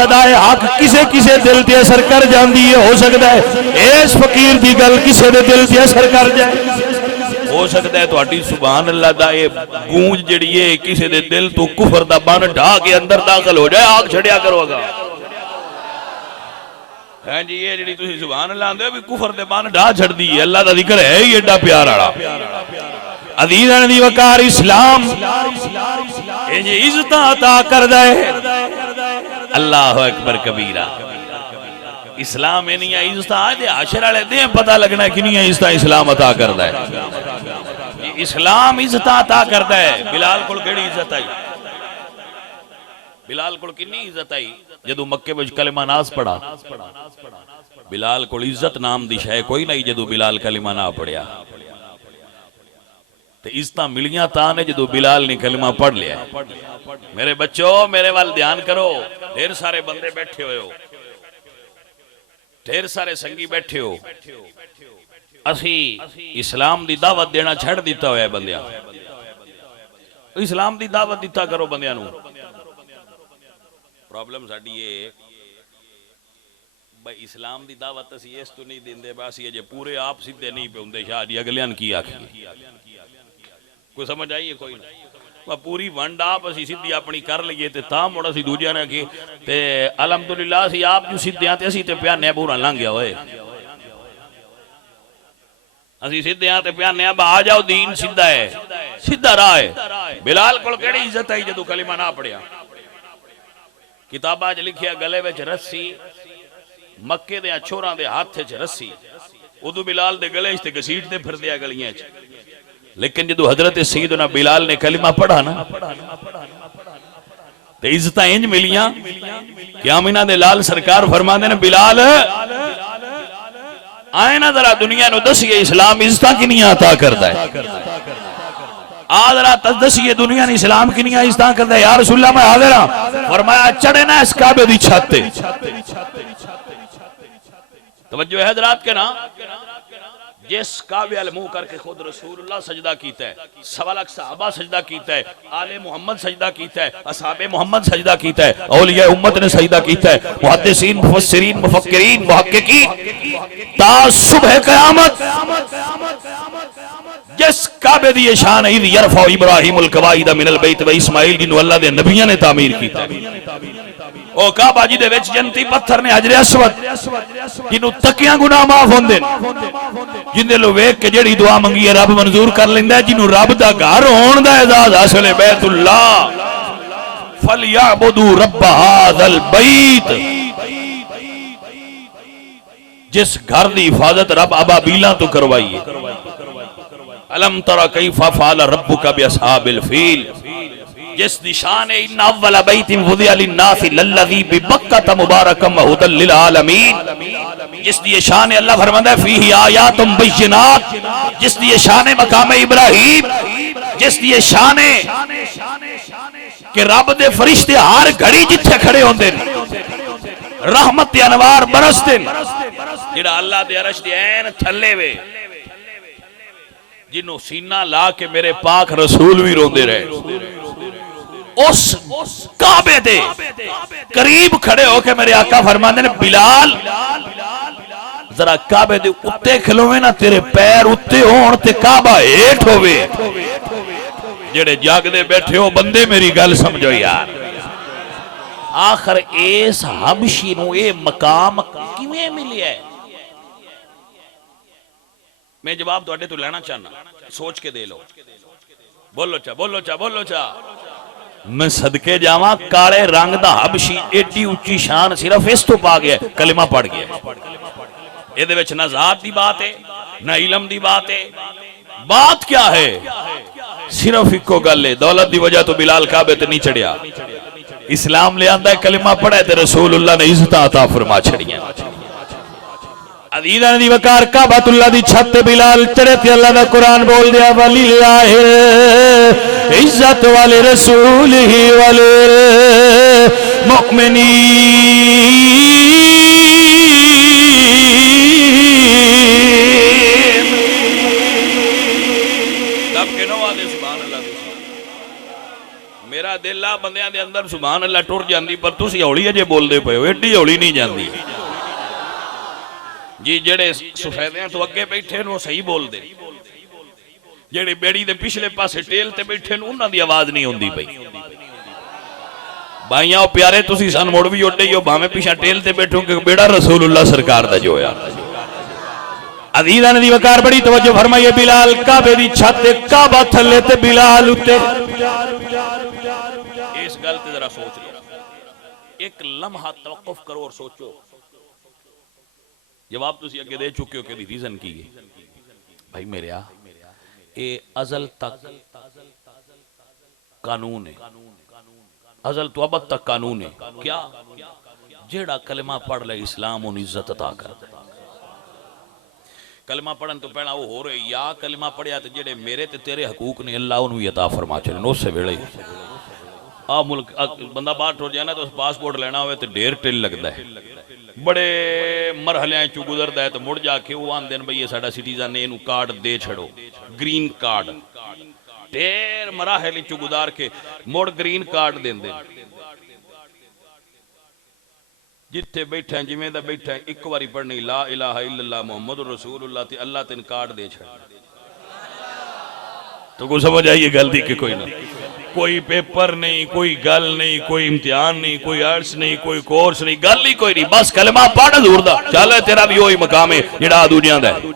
صدائے حق کسے کسے دل تے اثر کر جاندی ہے، ہو سکتا ہے اس فقیر دی گل کسے دے دل تے اثر کر جائے، ہو سکتا ہے تہاڈی سبحان اللہ دا اے گونج جڑی ہے کسے دے دل تو کفر دا بن ڈھا کے اندر داخل ہو جائے، آگ چھڑیا کرو گا۔ ہاں جی یہ جڑی تسی سبحان اللہ آندے ہو بھی کفر دے بن ڈھا چھڑ دی ہے، اللہ دا ذکر ہے ہی ایڈا پیار والا۔ عزیزاں دی وقار اسلام اے جی عزت عطا کردا ہے، اللہ اکبر کبیرہ۔ اسلام ہے نہیں عزت آدھے عاشر والے دیں پتہ لگنا ہے کہ نہیں عزت اسلام عطا کردا ہے، اسلام عزت عطا کردا ہے۔ بلال کول کیڑی عزت آئی؟ بلال کول کنی عزت آئی جدو مکے وچ کلمہ ناز پڑھا؟ بلال کول عزت نام دی شے کوئی نہیں جدو بلال کلمہ نہ پڑھیا، تے عزتاں ملیاں تاں نے جدو بلال نے کلمہ پڑھ لیا۔ میرے بچوں میرے وال دھیان کرو، ڈھیر سارے بندے بیٹھے ہوئے ہو، ڈھیر سارے سنگی بیٹھے ہو، اسی اسلام دی دعوت دینا چھڑ دیتا ہویا ہے بندیاں، اسلام دی دعوت دیتا کرو بندیاں نو۔ پرابلم ساڈی یہ بھائی اسلام دی دعوت اسی اس تو نہیں دیندے، بس یہ جے پورے آپ سیدھے نہیں پہ ہوندے شاہ جی اگلیاں کی آکھی کوئی سمجھ آئیے کوئی نہیں، پوری ونڈ آپ اسی سیدھی اپنی کر لیے تے تاں موڑا سی دوجہ نے کی تے الحمدللہ اسی آپ جو سیدھے آتے اسی تے پیانے بورا لنگ گیا ہوئے، اسی سیدھے آتے پیانے اب آ جاؤ دین سیدھا ہے، سیدھا راہ ہے۔ بلال کول کیڑی عزت ہے جدو کلمہ نہ پڑھیا؟ کتابہ جو لکھیا گلے وچ رسی، مکے دے چھوراں دے ہاتھ وچ رسی، ادو بلال دے گلے وچ تے گھسیٹ دے پھر دیا گلیاں وچ، لیکن جدو حضرت سیدنا بلال نے کلمہ پڑھا نا تے عزتاں انج ملیاں کہ آمینہ دے لال سرکار فرماندے نے بلال آئے نا ذرا دنیا نو دسیے اسلام عزتاں کنی عطا کردا ہے، آدھرا تدسیے دنیا نے اسلام کی نہیں آئیستان کرتا ہے۔ یا رسول اللہ میں آدھرا فرمایا چڑھے نا اس کعبے دی چھتے، توجہ ہے حضرات کے نا، جس کعبے علمو کر کے خود رسول اللہ سجدہ کیتا ہے، سوا لاکھ صحابہ سجدہ کیتا ہے، آل محمد سجدہ کیتا ہے، اصحاب محمد سجدہ کیتا ہے، اولیاء امت نے سجدہ کیتا ہے، محدثین مفسرین مفکرین محققین تا صبح قیامت جس کعبے دی شان ہے یرفع ابراہیم القواعد من البیت و اسماعیل جنو اللہ دے نبیوں نے تعمیر کیتا ہے، او کعبہ جی دے وچ جنتی پتھر نے حجر اسود جنو تکیاں گناہ معاف ہوندے، جن دے لو ویکھ کے جڑی دعا منگی ہے رب منظور کر لیندا ہے، جنو رب دا گھر ہون دا اعزاز حاصل ہے، بیت اللہ فلیعبدوا رب ھذا البیت، جس گھر دی حفاظت رب ابابیلاں تو کروائی ہے۔ الم تر کیف فعل ربک باصحاب الفیل، جس دی شان ان اول بیت وضع للناس للذی ببکۃ مبارکا وھدی للعالمین، جس دی شان اللہ فرماتا ہے فیہ آیات بینات، جس دی شان مقام ابراہیم، جس دی شان کہ رب دے فرشتے ہر گھڑی جتھے کھڑے ہوندے رحمت دے انوار برستے، جڑا اللہ دے عرش دے عین تھلے وے جنہوں سینہ لا کے میرے پاک رسول بھی روندے رہے، اس کعبے دے قریب کھڑے ہو کے میرے آقا فرماندے نے بلال ذرا کعبے دے اتے کھلوے نا تیرے پیر اتے ہون تے کعبہ ہیٹ ہوئے، جڑے جاگ دے بیٹھے ہو بندے میری گل سمجھو یار، آخر اس حبشی نو اے مقام کیویں ملیا ہے؟ میں جواب تو اڈے تو لینا چاہنا، سوچ کے دے لو، بولو چا بولو چا بولو چا۔ میں صدقے جاواں کالے رنگ دا حبشی ایڈی اونچی شان صرف اس تو پا گیا کلمہ پڑھ گیا، یہ دے وچ نہ ذات دی بات ہے نہ علم دی بات ہے، بات کیا ہے؟ صرف ایک کو گل ہے، دولت دی وجہ تو بلال کعبے تے نہیں چڑھیا، اسلام لے آندا ہے کلمہ پڑھے تے رسول اللہ نے عزت عطا فرما چھڑیاں۔ عزیزاں دی وقار کعبۃ اللہ دی چھت بلال چڑھے تے اللہ دا قرآن بول دیا وللہ عزت ولرسولہ وللمؤمنین، دب کے نو آدھے سبحان اللہ، میرا دل آپ بندیاں دے اندر سبحان اللہ ٹر جاندی پر تسی ہولی اجے بول دے پئے ہو ایڈی ہولی نہیں جاندی جی جڑے سفیدیاں تو اگے بیٹھے نو صحیح بول دے جڑے بیڑی دے پچھلے پاسے ٹیل تے بیٹھے نو انہاں دی آواز نہیں ہوندی پئی بھائیاں پیارے تسی سن موڑ بھی اڈے ہو بھاویں پیچھے ٹیل تے بیٹھو کہ بیڑا رسول اللہ سرکار دا جو ہے عزیزاں دی وقار بڑی توجہ فرمائیے بلال کعبے دی چھت کعبہ تھلے تے بلال اتے اس گل تے ذرا سوچ لو ایک لمحہ توقف کرو اور سوچو جواب تسی اگے دے چکے ہو کہ ریزن کی ہے بھائی میرے اے ازل تک قانون ہے ازل تو ابد تک قانون ہے کیا جیڑا کلمہ پڑھ لے اسلام ان عزت عطا کر دے کلمہ پڑھن تو پہنا وہ ہو رہے یا کلمہ پڑھیا تو جڑے میرے تے تیرے حقوق نے اللہ انہوں عطا فرما چلے نو سے ویلے ملک بندہ باہر ٹور جانا تو پاسپورٹ لینا ہوئے تو ڈیر ٹل لگتا ہے بڑے مرحلے چو گزردا ہے تو مڑ جا کے وہ آن دین بھئی یہ ساڈا سٹیزن نے انہوں کارڈ دے چھڑو گرین کارڈ ڈیر مراحل چو گزار کے مڑ گرین کارڈ دین دے جتھے بیٹھا ہیں جمیں دا بیٹھا ہے ایک واری پڑھنی لا الہ الا اللہ محمد رسول اللہ تے اللہ تین کارڈ دے چھڑ تو کو سمجھ آئیے گل دی کہ کوئی نہ کوئی پیپر نہیں کوئی گل نہیں کوئی امتحان نہیں کوئی آرٹس نہیں کوئی کورس نہیں گل نہیں کوئی نہیں بس کلمہ پڑھ حضور دا چل تیرا بھی وہی مقام ہے جڑا دنیا دا ہے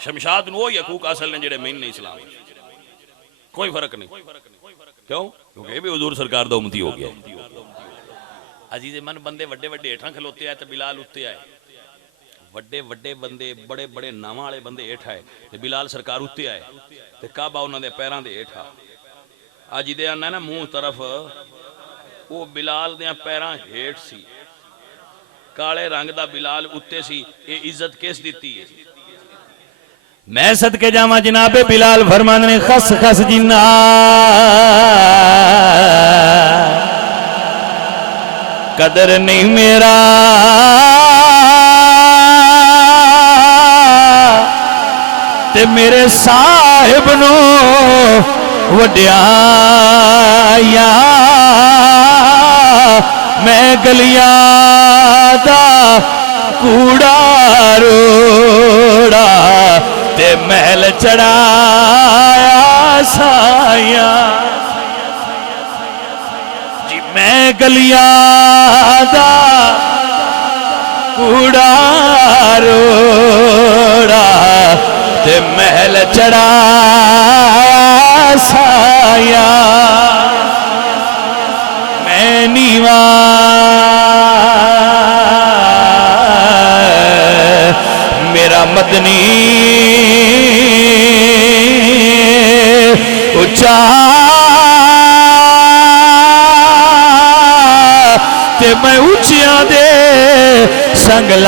شمشاد نو وہی حقوق اصل نے جڑے مین نے اسلام کوئی فرق نہیں کیوں کیونکہ یہ بھی حضور سرکار دا امتی ہو گیا عزیز من بندے وڈے وڈے ہیٹھاں کھلوتے آئے تو بلال اتے آئے وڈے وڈے بندے بڑے بڑے نامہ والے بندے ہیٹھ آئے تو بلال سرکار اتے آئے تو کعبہ انہوں نے پیران دے ہیٹھا آج دے آنا ہے نا منہ طرف وہ بلال دے پیران ہیٹھ سی کالے رنگ دا بلال اتے سی یہ عزت کیس دیتی ہے میں صدقے جامع جناب بلال فرمان نے خس خس جنا قدر نہیں میرا تے میرے صاحب نو وڈیا یا میں گلیاں دا کوڑا روڑا تے محل چڑھایا سایا جی میں گلیاں دا کوڑا روڑا تے محل چڑھایا سایا میں نیواں میرا مدنی اچھا تے میں اچھیاں دے سنگ